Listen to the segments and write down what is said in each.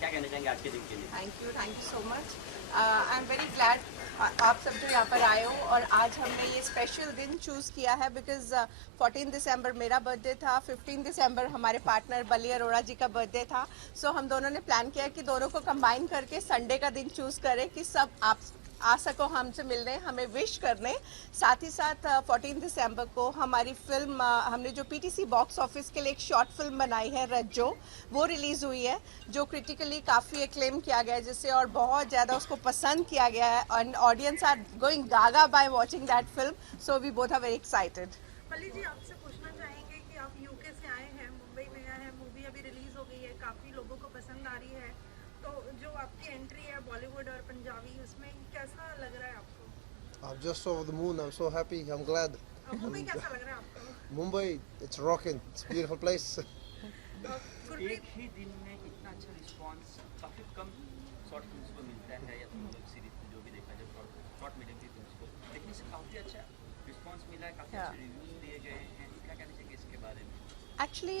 क्या कहना चाहेंगे आज के दिन के लिए? Thank you so much. I am very glad आप सब जो यहाँ पर आए हो, और आज हमने ये स्पेशल दिन चूज़ किया है बिकॉज 14 दिसंबर मेरा बर्थडे था, 15 दिसंबर हमारे पार्टनर बली अरोड़ा जी का बर्थडे था। सो हम दोनों ने प्लान किया कि दोनों को कंबाइन करके संडे का दिन चूज़ करें कि सब आप आ सको हमसे मिलने, हमें विश करने। साथ ही साथ 14 दिसंबर को हमारी फिल्म हमने जो पीटीसी बॉक्स ऑफिस के लिए एक शॉर्ट फिल्म बनाई है रज्जो, वो रिलीज़ हुई है, जो क्रिटिकली काफ़ी एक्लेम किया गया है जिससे, और बहुत ज़्यादा उसको पसंद किया गया है, and audience are going gaga by watching that film. So we both are very excited. Malli ji, आपसे पूछना चाहेंगे कि आप यूके से आए हैं, मुंबई में आए हैं, मूवी अभी रिलीज हो गई है, काफ़ी लोगों को पसंद आ रही है, तो जो आपकी एंट्री है बॉलीवुड और पंजाबी, उसमें कैसा लग रहा है आपको? I've just saw the moon. I'm so happy. I'm glad. Mumbai कैसा लग रहा है आपको? Mumbai, it's rocking. It's a beautiful place. Gurpreet, एक ही दिन में इतना अच्छा रिस्पांस काफ़ी कम शॉर्ट फिल्म्स को मिलता है, या तो वेब सीरीज जो भी देखा जाए, शॉर्ट मीडियम की फिल्म्स को, लेकिन इसे काफ़ी अच्छा रिस्पांस मिला है, काफ़ी अच्छे रिव्यूज दिए गए हैं। क्या कहना चाहिए इसके बारे में? एक्चुअली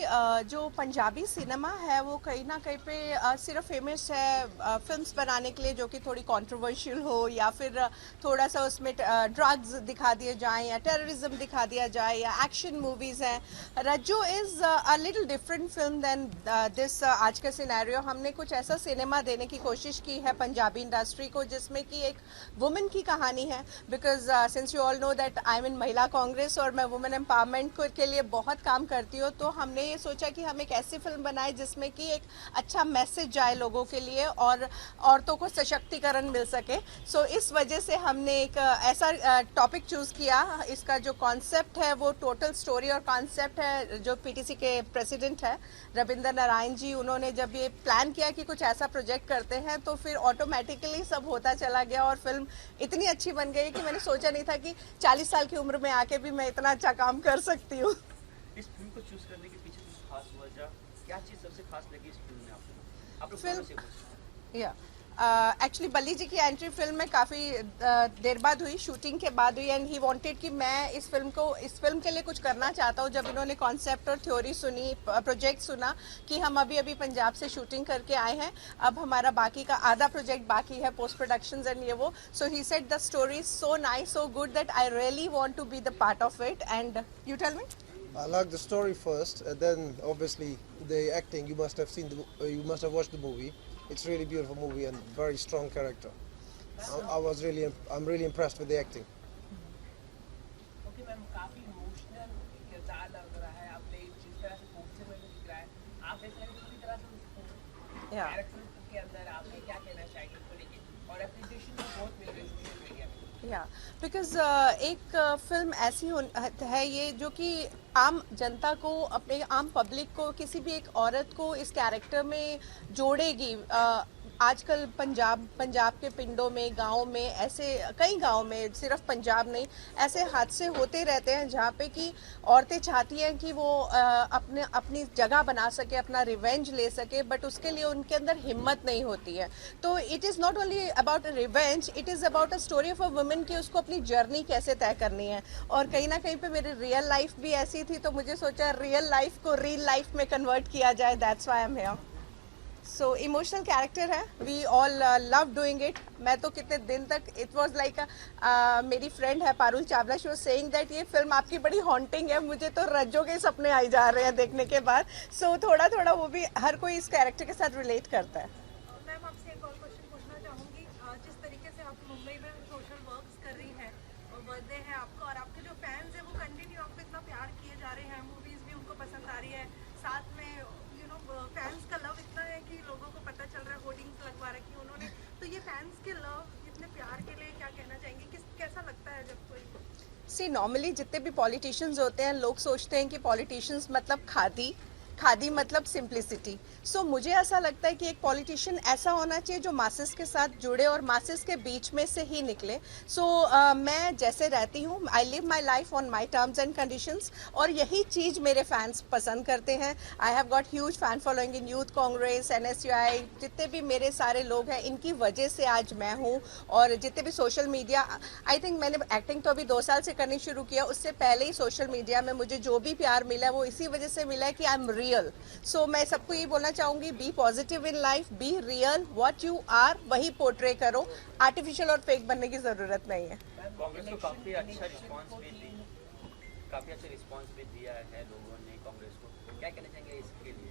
जो पंजाबी सिनेमा है वो कहीं ना कहीं पे सिर्फ फेमस है फिल्म्स बनाने के लिए जो कि थोड़ी कंट्रोवर्शियल हो, या फिर थोड़ा सा उसमें ड्रग्स दिखा दिए जाएं या टेररिज्म दिखा दिया जाए या एक्शन मूवीज़ हैं। Rajjo is a little different film than this. आज का सिनेरियो हमने कुछ ऐसा सिनेमा देने की कोशिश की है पंजाबी इंडस्ट्री को जिसमें कि एक वुमेन की कहानी है, because since you all know that I am in Mahila Congress और मैं वुमेन एम्पावरमेंट के लिए बहुत काम करती हूँ। तो हमने ये सोचा कि हम एक ऐसी फिल्म बनाए जिसमें कि एक अच्छा मैसेज जाए लोगों के लिए और औरतों को सशक्तिकरण मिल सके। सो इस वजह से हमने एक ऐसा टॉपिक चूज़ किया। इसका जो कॉन्सेप्ट है वो टोटल स्टोरी और कॉन्सेप्ट है, जो पीटीसी के प्रेसिडेंट है रविंद्र नारायण जी, उन्होंने जब ये प्लान किया कि कुछ ऐसा प्रोजेक्ट करते हैं तो फिर ऑटोमेटिकली सब होता चला गया और फिल्म इतनी अच्छी बन गई कि मैंने सोचा नहीं था कि 40 साल की उम्र में आके भी मैं इतना अच्छा काम कर सकती हूँ। इस फिल्म को चूज करने के पीछे कुछ खास वजह, क्या चीज़ सबसे खास लगी इस फिल्म में आपको? आप लोग फिल्म दोनों से पूछना है। या एक्चुअली बली जी की एंट्री फिल्म में काफ़ी देर बाद हुई, शूटिंग के बाद हुई, एंड ही वांटेड कि मैं इस फिल्म के लिए कुछ करना चाहता हूँ। जब इन्होंने कॉन्सेप्ट और थ्योरी सुनी, प्रोजेक्ट सुना कि हम अभी अभी पंजाब से शूटिंग करके आए हैं, अब हमारा बाकी का आधा प्रोजेक्ट बाकी है, पोस्ट प्रोडक्शंस एंड ये वो। So he said the story so nice, so good that I really want to be the part of it. And you tell me. I like the story first, and then obviously the acting. You must have seen you must have watched the movie. It's really beautiful movie and very strong character. I'm really impressed with the acting. Okay ma'am, काफी emotional किरदार लग रहा है, आपने जिस तरह से poster में भी दिख रहा है, आप इस तरह से पूरी तरह से या कैरेक्टर के अंदर आपने क्या कहना चाहिए इसको लेके, और एप्रिसिएशन भी बहुत मिल रही है सोशल मीडिया पे। या बिकॉज एक फिल्म ऐसी है ये जो कि आम जनता को, अपने आम पब्लिक को, किसी भी एक औरत को इस कैरेक्टर में जोड़ेगी। आजकल पंजाब के पिंडों में, गाँव में, ऐसे कई गाँव में, सिर्फ पंजाब नहीं, ऐसे हादसे होते रहते हैं जहाँ पे कि औरतें चाहती हैं कि वो अपनी जगह बना सके, अपना रिवेंज ले सके, बट उसके लिए उनके अंदर हिम्मत नहीं होती है। तो it is not only about revenge, it is about a story of a women कि उसको अपनी जर्नी कैसे तय करनी है। और कहीं ना कहीं पे मेरी रियल लाइफ भी ऐसी थी, तो मुझे सोचा रियल लाइफ को रियल लाइफ में कन्वर्ट किया जाए, that's why I am here. So emotional character है, we all love doing it. मैं तो कितने दिन तक, इट वॉज लाइक मेरी फ्रेंड है Parul Chawla, she was saying that ये फिल्म आपकी बड़ी हॉन्टिंग है, मुझे तो रज्जो के सपने आई जा रहे हैं देखने के बाद। सो थोड़ा थोड़ा वो भी हर कोई इस कैरेक्टर के साथ रिलेट करता है। मैम आपसे एक और क्वेश्चन पूछना चाहूँगी। जिस तरीके से आप मुंबई में सोशल वर्क्स कर रही हैं और बर्थडे है आपका, और आपके जो फैंस हैं वो कंटिन्यू आपको इतना प्यार किए जा रहे हैं, मूवीज़ भी उनको पसंद आ रही है, साथ में फैंस का लव इतना है कि लोगों को पता चल रहा है, होर्डिंग्स लगवा रखी हैं उन्होंने, तो ये फैंस के लव, इतने प्यार के लिए क्या कहना चाहेंगे, कैसा लगता है जब कोई? सी नॉर्मली जितने भी पॉलिटिशियंस होते हैं, लोग सोचते हैं कि पॉलिटिशियंस मतलब खादी, खादी मतलब सिंप्लिसिटी। सो मुझे ऐसा लगता है कि एक पॉलिटिशियन ऐसा होना चाहिए जो मासेस के साथ जुड़े और मासेस के बीच में से ही निकले। सो मैं जैसे रहती हूँ, I live my life on my terms and conditions, और यही चीज़ मेरे फैंस पसंद करते हैं। I have got huge fan following in youth Congress, NSUI, जितने भी मेरे सारे लोग हैं, इनकी वजह से आज मैं हूँ। और जितने भी सोशल मीडिया, आई थिंक मैंने एक्टिंग तो अभी 2 साल से करनी शुरू किया, उससे पहले ही सोशल मीडिया में मुझे जो भी प्यार मिला वो इसी वजह से मिला है कि आई एम रियल। सो मैं सबको ये बोलना चाहूंगी, be positive in life, be real, what you are वही पोर्ट्रे करो, आर्टिफिशियल और फेक बनने की जरूरत नहीं है। कांग्रेस को काफी अच्छा रिस्पांस भी दिया है लोगों ने कांग्रेस को, क्या कहना चाहेंगे इसके लिए?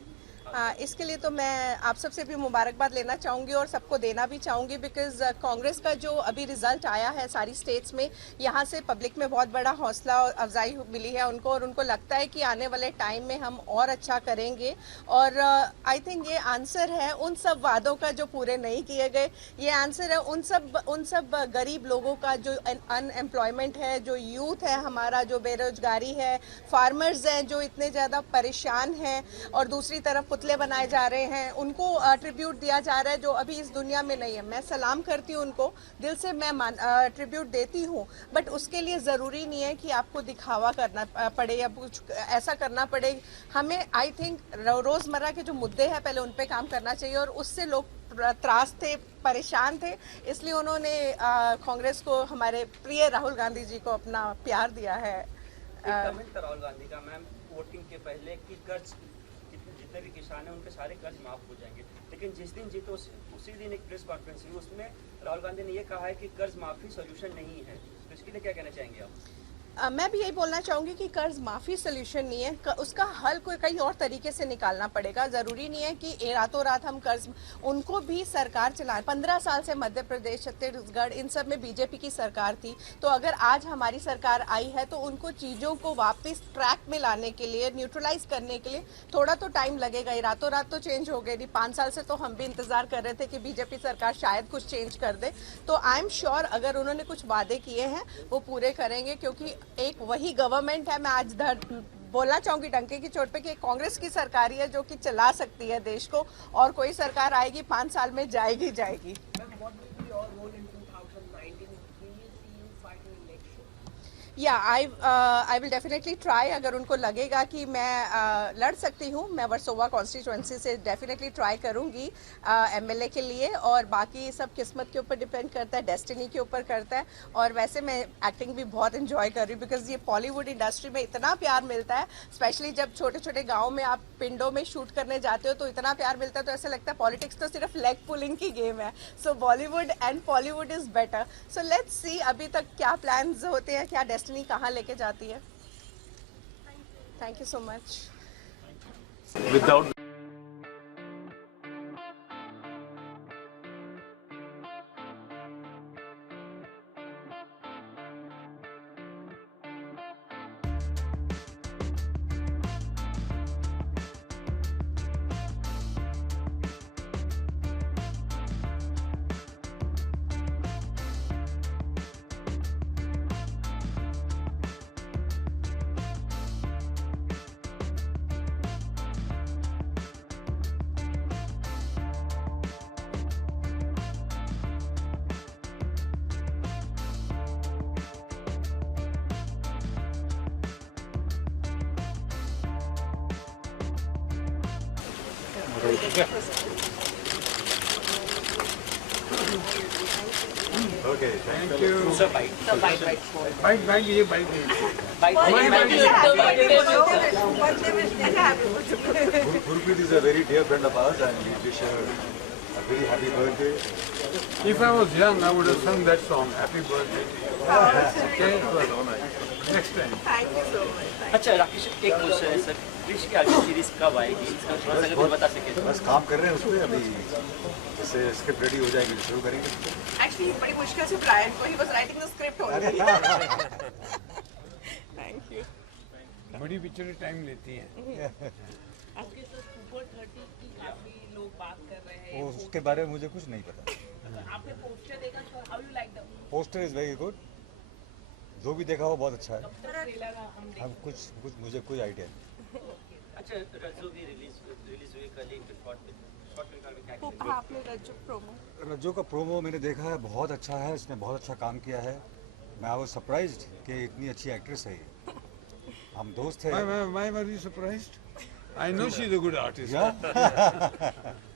इसके लिए तो मैं आप सबसे भी मुबारकबाद लेना चाहूँगी और सबको देना भी चाहूँगी, बिकॉज कांग्रेस का जो अभी रिजल्ट आया है सारी स्टेट्स में, यहाँ से पब्लिक में बहुत बड़ा हौसला और अफजाई मिली है उनको, और उनको लगता है कि आने वाले टाइम में हम और अच्छा करेंगे। और आई थिंक ये आंसर है उन सब वादों का जो पूरे नहीं किए गए, ये आंसर है उन सब गरीब लोगों का जो अनएम्प्लॉयमेंट है, जो यूथ है हमारा जो बेरोजगारी है, फार्मर्स हैं जो इतने ज़्यादा परेशान हैं, और दूसरी तरफ पुतले बनाए जा रहे हैं, उनको ट्रिब्यूट दिया जा रहा है जो अभी इस दुनिया में नहीं है। मैं सलाम करती हूँ उनको, दिल से मैं ट्रिब्यूट देती हूँ, बट उसके लिए ज़रूरी नहीं है कि आपको दिखावा करना पड़े या कुछ ऐसा करना पड़े। हमें आई थिंक रोज़मर्रा के जो मुद्दे हैं पहले उन पे काम करना चाहिए, और उससे लोग त्रास थे, परेशान थे, इसलिए उन्होंने कांग्रेस को, हमारे प्रिय राहुल गांधी जी को अपना प्यार दिया है। कमेंट था राहुल गांधी का मैम वोटिंग के पहले कि कर्ज जितने भी किसान हैं उनके सारे कर्ज माफ हो जाएंगे, लेकिन जिस दिन जीतो उसी दिन एक प्रेस कॉन्फ्रेंस हुई, उसमें राहुल गांधी ने ये कहा है कि कर्ज माफी सोल्यूशन नहीं है, तो इसके लिए क्या कहना चाहेंगे आप? मैं भी यही बोलना चाहूँगी कि कर्ज माफ़ी सोल्यूशन नहीं है, उसका हल कोई कई और तरीके से निकालना पड़ेगा। ज़रूरी नहीं है कि रातों रात हम कर्ज, उनको भी सरकार चलाए। 15 साल से मध्य प्रदेश, छत्तीसगढ़, इन सब में बीजेपी की सरकार थी, तो अगर आज हमारी सरकार आई है तो उनको चीज़ों को वापस ट्रैक में लाने के लिए, न्यूट्रलाइज करने के लिए थोड़ा तो टाइम लगेगा ही। रातों रात तो चेंज हो गई नहीं, 5 साल से तो हम भी इंतज़ार कर रहे थे कि बीजेपी सरकार शायद कुछ चेंज कर दे। तो आई एम श्योर अगर उन्होंने कुछ वादे किए हैं वो पूरे करेंगे, क्योंकि एक वही गवर्नमेंट है। मैं आज बोलना चाहूंगी डंके की चोट पे कि कांग्रेस की सरकार है जो कि चला सकती है देश को, और कोई सरकार आएगी 5 साल में जाएगी। या आई विल डेफिनेटली ट्राई। अगर उनको लगेगा कि मैं लड़ सकती हूँ, मैं वर्सोवा कॉन्स्टिट्यूएंसी से डेफिनेटली ट्राई करूँगी एमएलए के लिए, और बाकी सब किस्मत के ऊपर डिपेंड करता है, डेस्टिनी के ऊपर करता है। और वैसे मैं एक्टिंग भी बहुत एंजॉय कर रही हूँ, बिकॉज ये बॉलीवुड इंडस्ट्री में इतना प्यार मिलता है, स्पेशली जब छोटे छोटे गाँव में आप पिंडों में शूट करने जाते हो तो इतना प्यार मिलता है, तो ऐसा लगता है पॉलिटिक्स तो सिर्फ लेग पुलिंग की गेम है। So Bollywood and Bollywood is better. So let's see अभी तक क्या प्लान्स होते हैं, क्या डेस्टिनी कहाँ लेके जाती है। Thank you so much. Without Okay, thank you. Sir bite Bike, ये bike. Gurpreet is a very dear friend of ours, and we wish her a very happy birthday. If I was young, I would have sung that song, Happy Birthday. Okay, well, next time. Thank you so much. अच्छा राकेश, एक question है sir, Krrish की आगे series कब आएगी, इसका थोड़ा सा अगर बता सके तो। बस काम कर रहे हैं उस पर अभी, जैसे स्क्रिप्ट रेडी हो जाएगी शुरू करेंगे। एक्चुअली बड़ी मुश्किल से ब्रायन को, he was writing the script only. Thank you. बड़ी पिक्चरें टाइम लेती हैं। आपके तो सुपर 30 की काफी लोग बात कर रहे हैं। वो उसके बारे में मुझे कुछ नहीं पता। आपने पोस्टर देखा, how you like the poster is very good, जो भी देखा वो बहुत अच्छा है। ट्रेलर हम हम कुछ मुझे कोई आइडिया नहीं। अच्छा रज्जू भी रिलीज हुई कल ही, शॉर्ट फिल्म में क्या हाँ, आपने रज्जू प्रोमो, रज्जो का प्रोमो मैंने देखा है, बहुत अच्छा है, इसने बहुत अच्छा काम किया है। मैं आई वाज सरप्राइज्ड कि इतनी अच्छी एक्ट्रेस है ये। हम दोस्त थे। Why were you surprised? I know she's a good artist.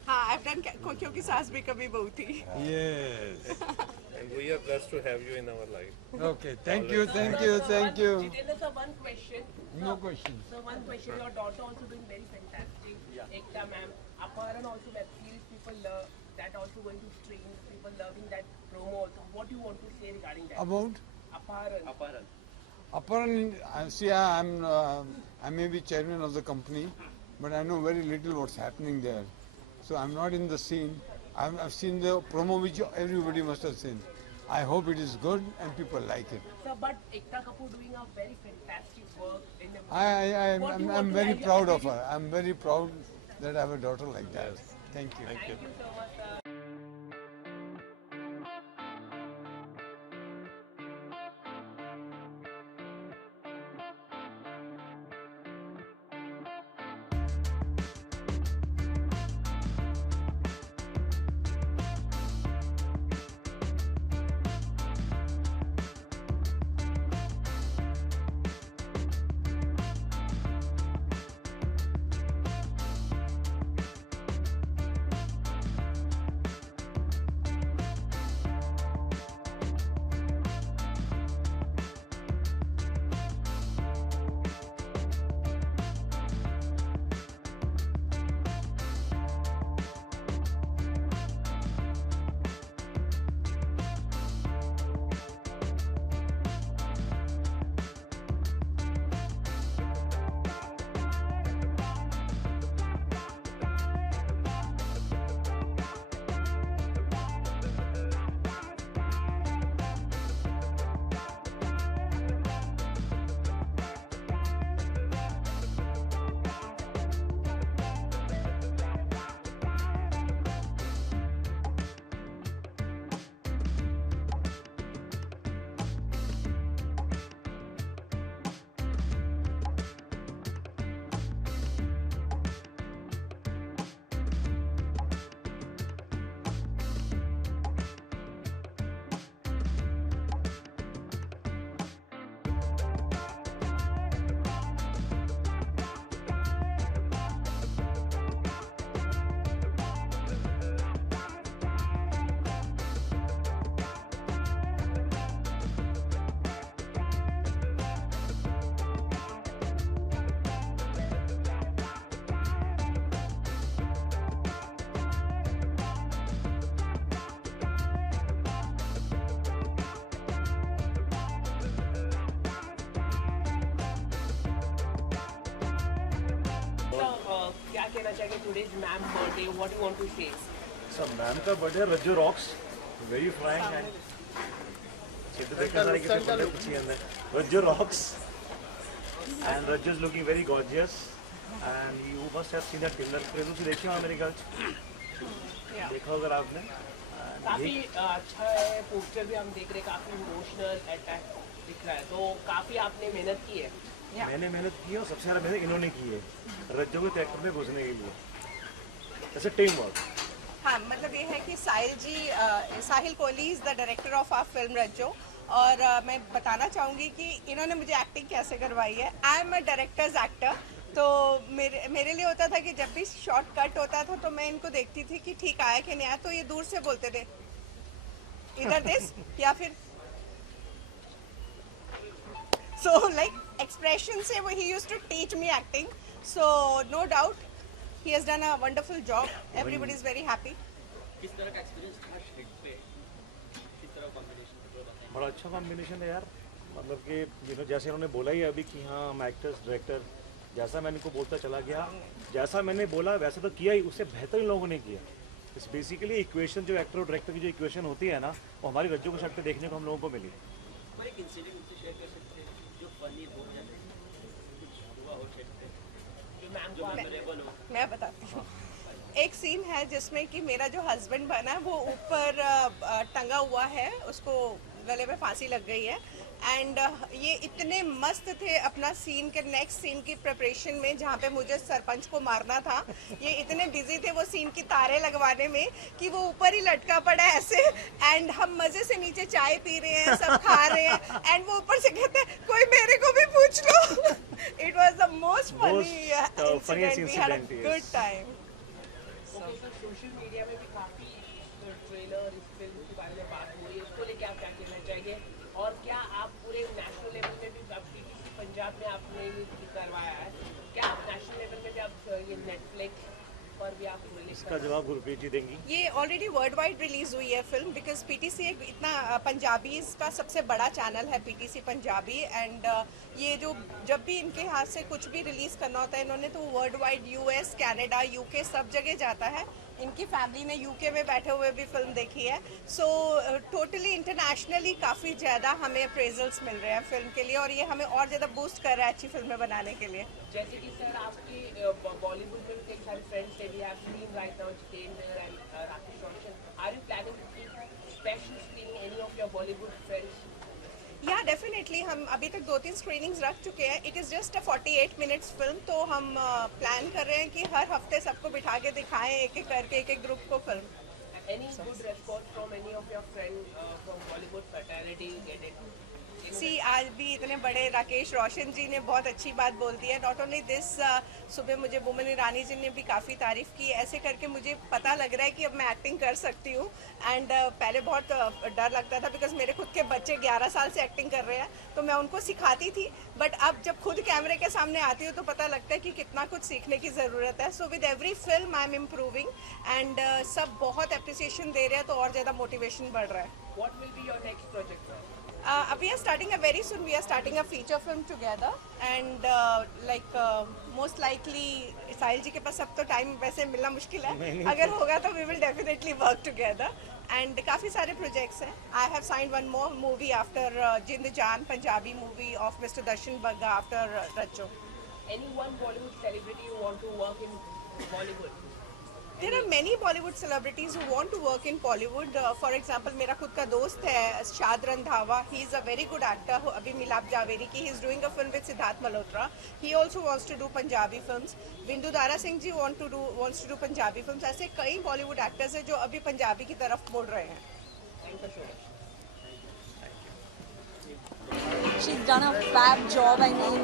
हाँ आई हैव डन, क्योंकि सास भी कभी बहू थी। Yes. And we are blessed to have you in our life. Okay. Thank you. Jitendra sir, one question, No question. So one question, your daughter also doing very fantastic. Yeah. Ekta ma'am, Aparan also web series people love that also going to stream. People loving that promo. So what do you want to say regarding that? About Aparan. Aparan. Aparan, see, I may be chairman of the company, but I know very little what's happening there. So I'm not in the scene. I've seen the promo which everybody must have seen. I hope it is good and people like it. So, but Ekta Kapoor doing a very fantastic work in the movie. I'm very proud of her. I'm very proud that I have a daughter like that. Thank you. Thank you so much, sir. क्या कहना चाहिए today's ma'am birthday? What do you want to say? So ma'am का birthday Rajjo rocks very frank and सिद्ध देखा सारे किसी birthday खुशी अंदर Rajjo rocks and Rajjo is looking very gorgeous and you must have seen that trailer trailer से देखिए मेरे ख्याल से देखा होगा आपने काफी अच्छा है पोस्टर भी हम देख रहे हैं काफी इमोशनल अटैक दिख रहा है तो काफी आपने मेहनत की है मैंने मेहनत की है और सबसे ज़्यादा मेहनत इन्होंने की है रज्जो के कैरेक्टर में घुसने के लिए ऐसे टीम वर्क हाँ मतलब ये है कि Sahil Kohli is the director of our film Rajjo और मैं बताना चाहूँगी कि इन्होंने मुझे एक्टिंग कैसे करवाई है। I am a directors actor, तो मेरे लिए होता था कि जब भी शॉर्ट कट होता था तो मैं इनको देखती थी कि ठीक आया कि नहीं आया, तो ये दूर से बोलते थे इधर दिस या फिर so like expression से वो he used to teach me acting, so no doubt he has done a wonderful job. Everybody is very happy. किस तरह का एक्सपीरियंस था सेट पे, किस तरह कॉम्बिनेशन बड़ा अच्छा कॉम्बिनेशन है यार, मतलब कि जैसे उन्होंने बोला ही अभी कि हाँ हम एक्टर्स डायरेक्टर, जैसा मैंने इनको बोलता चला गया, जैसा मैंने बोला वैसे तो किया ही, उससे बेहतर इन लोगों ने किया। इस बेसिकली इक्वेशन जो एक्टर और डायरेक्टर की जो इक्वेशन होती है ना, वो हमारी रज्जो के सेट पे देखने को हम लोगों को मिली। और एक इंसिडेंट मुझसे शेयर कर सकते हैं जो फनी हो जाए, कुछ हुआ हो सेट पे जो मैम को मेमोरेबल हो? मैं बताती हूँ। एक सीन है जिसमें कि मेरा जो हस्बैंड बना वो ऊपर टंगा हुआ है, उसको गले में फांसी लग गई है एंड ये इतने मस्त थे अपना सीन के नेक्स्ट सीन की प्रिपरेशन में जहाँ पे मुझे सरपंच को मारना था, ये इतने बिजी थे वो सीन की तारे लगवाने में कि वो ऊपर ही लटका पड़ा है ऐसे एंड हम मजे से नीचे चाय पी रहे हैं, सब खा रहे हैं एंड वो ऊपर से कहते हैं कोई मेरे को भी पूछ लो। It was the most funny incident, we had a good time. Social media में भी काफी ट्रेलर इस फिल्म के बारे में बात हो रही है, इसको लेके आप क्या कहना चाहिए और क्या आप पूरे नेशनल लेवल में भी आप टीटीसी पंजाब में आपने ये करवाया है, क्या आप नेशनल लेवल में भी आप ये नेटफ्लिक्स पर भी आप रिलीज इसका जवाब गुरप्रीत जी देंगी। ये ऑलरेडी वर्ल्ड वाइड रिलीज हुई है फिल्म, बिकॉज पीटीसी एक इतना पंजाबीज का सबसे बड़ा चैनल है पीटीसी पंजाबी, एंड ये जो जब भी इनके हाथ से कुछ भी रिलीज करना होता है इन्होंने तो world wide US Canada UK सब जगह जाता है। इनकी फैमिली ने यूके में बैठे हुए भी फिल्म देखी है। सो टोटली इंटरनेशनली काफ़ी ज़्यादा हमें अप्रेजल्स मिल रहे हैं फिल्म के लिए, और ये हमें और ज़्यादा बूस्ट कर रहा है अच्छी फिल्में बनाने के लिए। जैसे कि सर आपकी बॉलीवुड में भी कई सारे फ्रेंड्स थे, we have seen right now Jitendra and Rakesh Roshan, are you planning to special screening any of your Bollywood friends? या डेफिनेटली हम अभी तक 2-3 स्क्रीनिंग्स रख चुके हैं। It is just a 48 minutes film, तो हम प्लान कर रहे हैं कि हर हफ्ते सबको बिठा के दिखाएं एक एक करके एक एक ग्रुप को film. Any good response from any of your friends from Bollywood fraternity get it? सी आज भी इतने बड़े राकेश रोशन जी ने बहुत अच्छी बात बोल दी है। नॉट ओनली दिस, सुबह मुझे बुमन ईरानी जी ने भी काफ़ी तारीफ़ की। ऐसे करके मुझे पता लग रहा है कि अब मैं एक्टिंग कर सकती हूँ। एंड पहले बहुत डर लगता था बिकॉज मेरे खुद के बच्चे 11 साल से एक्टिंग कर रहे हैं, तो मैं उनको सिखाती थी, बट अब जब खुद कैमरे के सामने आती हूँ तो पता लगता है कि कितना कुछ सीखने की ज़रूरत है। So with every film I am improving, and सब बहुत अप्रिसिएशन दे रहे हैं, तो और ज़्यादा मोटिवेशन बढ़ रहा है। What will be your next project, sir? We are starting a very soon. We are starting a feature film together, and most likely साहिल जी के पास अब तो टाइम वैसे मिलना मुश्किल है, अगर होगा तो we will definitely work together. And काफ़ी सारे projects हैं. I have signed one more movie after Jind Jaan, Punjabi movie of Mr. Darshan Bagga after Rajjo. Any one Bollywood celebrity you want to work in Bollywood? There are many Bollywood celebrities who want to work in Bollywood. For example, मेरा खुद का दोस्त है शाद Randhawa. He is a very good actor. अभी मिलाप जावेरी की. He is doing a film with Siddharth Malhotra. He also wants to do Punjabi films. बिंदु Dara Singh ji wants to do Punjabi films. ऐसे कई Bollywood actors हैं जो अभी पंजाबी की तरफ मुड़ रहे हैं. Thank you so much. She's done a fab job. I mean,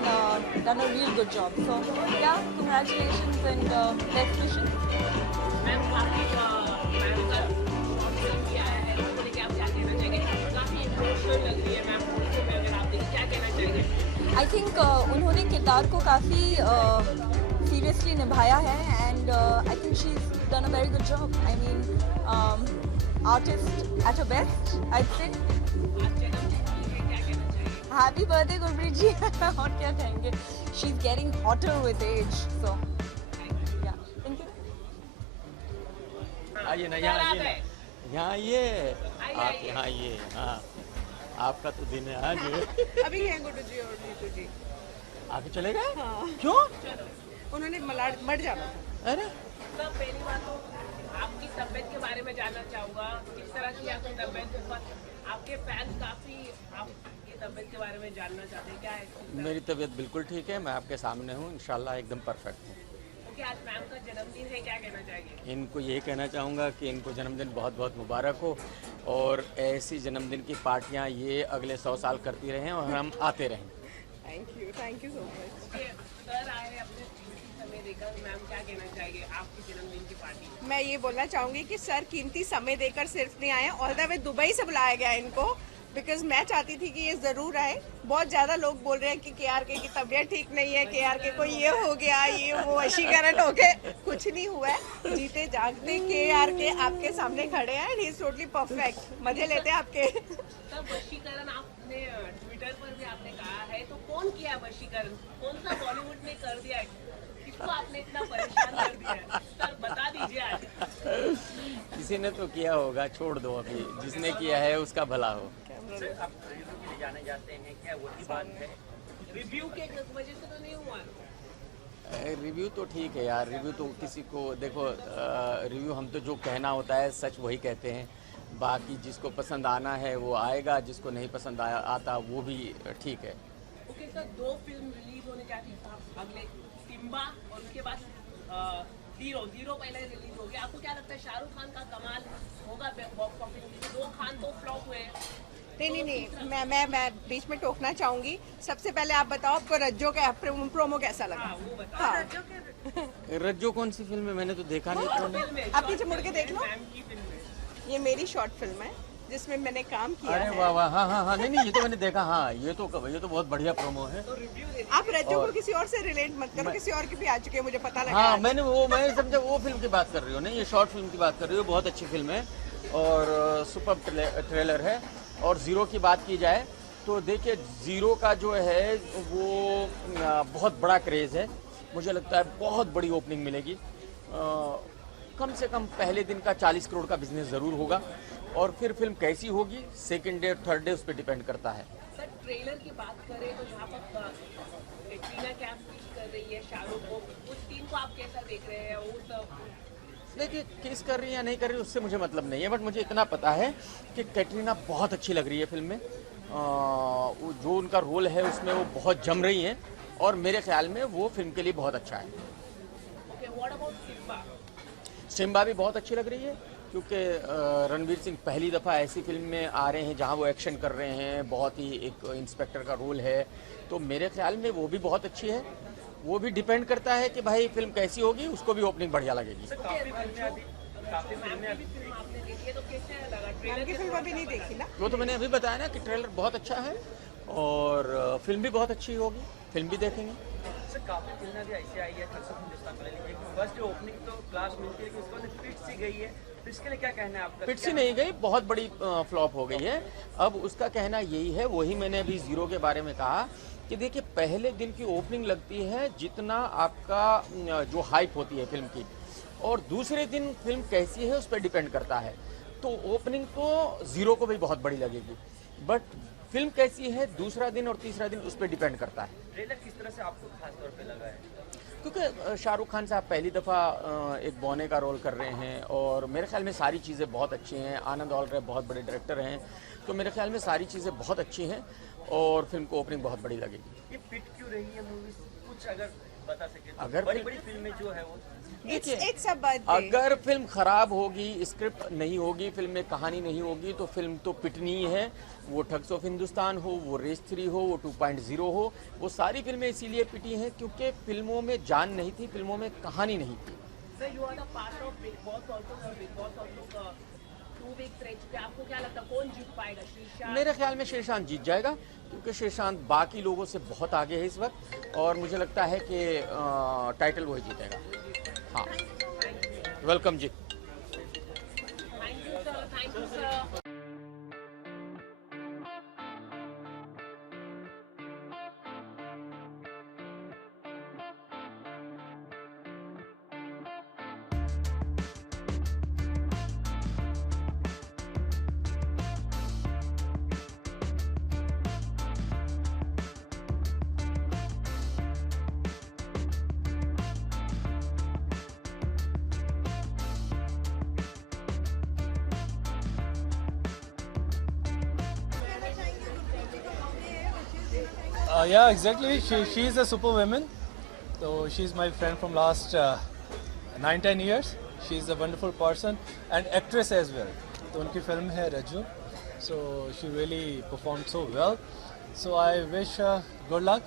done a real good job. So yeah, congratulations and best wishes. Ma'am काफी मैम का शॉर्ट फिल्म भी आया है, उसको लेके आप क्या कहना चाहेंगे? काफी इमोशनल लग रही है मैम, उसको अगर आप देखिए क्या कहना चाहेंगे? I think उन्होंने किरदार को काफ़ी seriously निभाया है, and I think she's done a very good job. I mean, artist at her best, I'd say. आज जन्मदिन है, क्या कहना चाहेंगे? Happy birthday, गुरप्रीत जी. और क्या कहेंगे? She's getting hotter with age. So yeah, thank you. आइए ना, यहाँ आइए, यहाँ आइए, आप यहाँ आइए। हाँ, आपका तो दिन है आज। अभी हैं गुड्डू जी और नीतू जी. आगे चले गए? हाँ. क्यों? उन्होंने मर जाना था. अरे सर पहली बात तो आपकी तबीयत के बारे में जानना चाहूँगा, किस तरह की आपकी तबीयत है? पर आपके फैंस काफ़ी आपकी तबीयत के बारे में जानना चाहते हैं, क्या है? मेरी तबीयत बिल्कुल ठीक है, मैं आपके सामने हूँ, इंशाल्लाह एकदम परफेक्ट हूँ। क्योंकि आज मैम का जन्मदिन है, क्या कहना चाहेंगे? इनको यही कहना चाहूँगा कि इनको जन्मदिन बहुत बहुत मुबारक हो, और ऐसी जन्मदिन की पार्टियाँ ये अगले 100 साल करती रहें और हम आते रहें। Thank you so much. Sir आए अपने कीमती समय देकर, मैम क्या कहना चाहेंगे आपके जन्मदिन की पार्टी? मैं ये बोलना चाहूँगी कि सर कीमती समय देकर सिर्फ नहीं आए, ऑल द वे दुबई से बुलाया गया इनको, बिकॉज मैं चाहती थी कि ये ज़रूर आए. बहुत ज़्यादा लोग बोल रहे हैं कि KRK की तबीयत ठीक नहीं है, KRK को ये हो गया, ये वो वशीकरण हो गए. कुछ नहीं हुआ है, जीते जागते KRK आपके सामने खड़े हैं, and he is totally perfect. मजे लेते हैं आपके. सर वशीकरण आपने ट्विटर पर भी आपने कहा है, तो कौन किया वशीकरण? कौन सा बॉलीवुड ने कर दिया है? किसको आपने इतना परेशान कर दिया है? सर बता दीजिए आज. किसी ने तो किया होगा, छोड़ दो अभी, जिसने किया है उसका भला हो। सर आप रिव्यू के लिए जाने जाते हैं, क्या वही बात है? रिव्यू के वजह से तो नहीं हुआ? रिव्यू तो ठीक है यार, रिव्यू तो किसी को देखो, रिव्यू हम तो जो कहना होता है सच वही कहते हैं, बाकी जिसको पसंद आना है वो आएगा, जिसको नहीं पसंद आता वो भी ठीक है। ओके सर, 2 फिल्म रिलीज होने जाती है अगले, सिम्बा और उसके बाद हीरो पहले रिलीज हो गया. आपको क्या लगता है शाहरुख खान का कमाल होगा बॉक्स ऑफिस में? 2 खान 2 फ्लॉप हुए हैं. नहीं, मैं बीच में टोकना चाहूँगी. सबसे पहले आप बताओ आपको रज्जो का प्रोमो कैसा लगा? वो बताओ. हाँ. रज्जो कौन सी फिल्म है? मैंने तो देखा नहीं। आप पीछे मुड़ के देख लो. मैम की फिल्म है. ये मेरी शॉर्ट फिल्म है. जिसमें मैंने काम किया अरे है। वाह वाह, हाँ हाँ हाँ, नहीं ये तो मैंने देखा, हाँ ये तो बहुत बढ़िया प्रोमो है। आप रज्जू को किसी और से रिलेट मत करो, किसी और की भी आ चुकी है, मुझे पता लगा। हाँ मैं समझा वो फिल्म की बात कर रही हूँ, नहीं ये शॉर्ट फिल्म की बात कर रही हूँ, बहुत अच्छी फिल्म है और सुपर ट्रेलर है। और ज़ीरो की बात की जाए तो देखिए ज़ीरो का जो है वो बहुत बड़ा क्रेज़ है, मुझे लगता है बहुत बड़ी ओपनिंग मिलेगी। कम से कम पहले दिन का 40 करोड़ का बिजनेस ज़रूर होगा और फिर फिल्म कैसी होगी सेकंड डे थर्ड डे उस पर डिपेंड करता है। सर ट्रेलर की बात करें तो यहाँ पर कैटरीना कैफ कर रही है शाहरुख को, उस टीम को आप कैसा देख रहे हैं? वो सब देखिए किस कर रही है या नहीं कर रही उससे मुझे मतलब नहीं है, बट मुझे इतना पता है कि कैटरीना बहुत अच्छी लग रही है फिल्म में। जो उनका रोल है उसमें वो बहुत जम रही हैं और मेरे ख्याल में वो फिल्म के लिए बहुत अच्छा है। What about Simba? सिम्बा भी बहुत अच्छी लग रही है क्योंकि रणवीर सिंह पहली दफ़ा ऐसी फिल्म में आ रहे हैं जहां वो एक्शन कर रहे हैं, बहुत ही एक इंस्पेक्टर का रोल है, तो मेरे ख्याल में वो भी बहुत अच्छी है। वो भी डिपेंड करता है कि भाई फिल्म कैसी होगी, उसको भी ओपनिंग बढ़िया लगेगी। आपने देखी है तो कैसे लगा ट्रेलर? की फिल्म अभी नहीं देखी ना? वो तो मैंने अभी बताया ना कि ट्रेलर बहुत अच्छा है और फिल्म भी बहुत अच्छी होगी, फिल्म भी देखेंगे। सर काफ़ी फिल्में भी ऐसी आई है थर्सक हिंदुस्तान में, लेकिन फर्स्ट ओपनिंग तो क्लास मिलती है, लेकिन उसके बाद पिट सी गई है, तो इसके लिए क्या कहना है आपका? पिट सी नहीं गई, बहुत बड़ी फ्लॉप हो गई है। अब उसका कहना यही है, वही मैंने अभी ज़ीरो के बारे में कहा कि देखिए पहले दिन की ओपनिंग लगती है जितना आपका जो हाइप होती है फिल्म की, और दूसरे दिन फिल्म कैसी है उस पर डिपेंड करता है। तो ओपनिंग तो ज़ीरो को भी बहुत बड़ी लगेगी, बट फिल्म कैसी है दूसरा दिन और तीसरा दिन उस पर डिपेंड करता है। ट्रेलर किस तरह से आपको खास तौर पे लगा है? क्योंकि शाहरुख खान साहब पहली दफ़ा एक बौने का रोल कर रहे हैं और मेरे ख्याल में सारी चीज़ें बहुत अच्छी हैं। आनंद ऑलरे बहुत बड़े डायरेक्टर हैं, तो मेरे ख्याल में सारी चीज़ें बहुत अच्छी हैं और फिल्म को ओपनिंग बहुत बड़ी लगेगी। ये पिट क्यों रही है मूवी, कुछ अगर बता सके तो? अगर बड़ी बड़ी फिल्में जो है वो It's a birthday. अगर फिल्म खराब होगी, स्क्रिप्ट नहीं होगी, फिल्म में कहानी नहीं होगी, तो फिल्म तो पिटनी ही है। वो ठग्स ऑफ हिंदुस्तान हो, वो रेस 3 हो, वो 2.0 हो, वो सारी फिल्में इसीलिए पिटी हैं क्योंकि फिल्मों में जान नहीं थी, फिल्मों में कहानी नहीं थी। Sir you are the part of big boss also, big boss also 2 week stretch पे आपको क्या लगता है कौन जीत पाएगा? श्रीशांत? मेरे ख्याल में श्रीशांत जीत जाएगा क्योंकि श्रीशांत बाकी लोगों से बहुत आगे है इस वक्त और मुझे लगता है कि टाइटल वही जीतेगा। हाँ, welcome ji. Thank you sir. Yeah, exactly. She is a superwoman. So she's my friend from last 9-10 years. She's a wonderful person and actress as well. तो उनकी फिल्म है रज्जू. So she really performed so well. So I wish her good luck.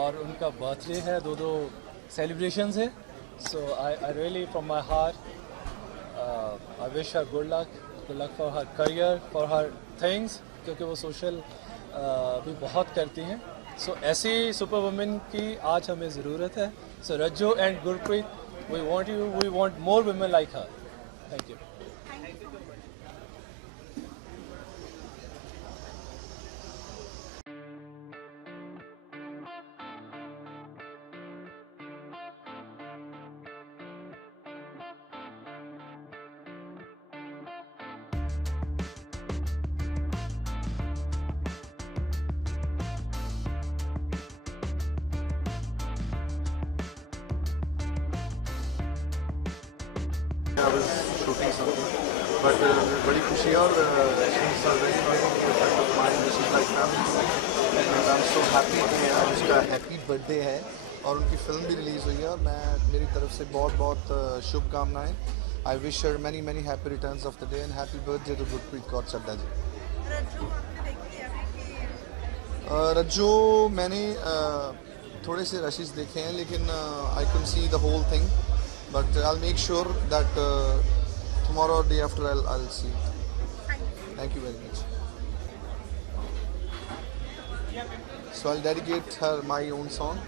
और उनका birthday है, दो celebrations है. So I really from my heart I wish her good luck for her career, for her things, क्योंकि वो social भी बहुत करती हैं. So ऐसी सुपर वुमेन की आज हमें ज़रूरत है. So Rajju and Gurpreet, we want more women like her. Thank you. I was shooting something, but बड़ी खुशी है और she's a very good friend of mine. She's like family to me, and I'm so happy कि आज उसका happy birthday है और उनकी फिल्म भी रिलीज हुई है और मैं मेरी तरफ से बहुत शुभकामनाएं. I wish her many happy returns of the day and happy birthday to Gurpreet Kaur Chadda जी. रज्जू मैंने थोड़े से रशेस देखे हैं लेकिन I couldn't see the whole thing. But I'll make sure that tomorrow or day after I'll see it. Thank you very much. So I'll dedicate her my own song.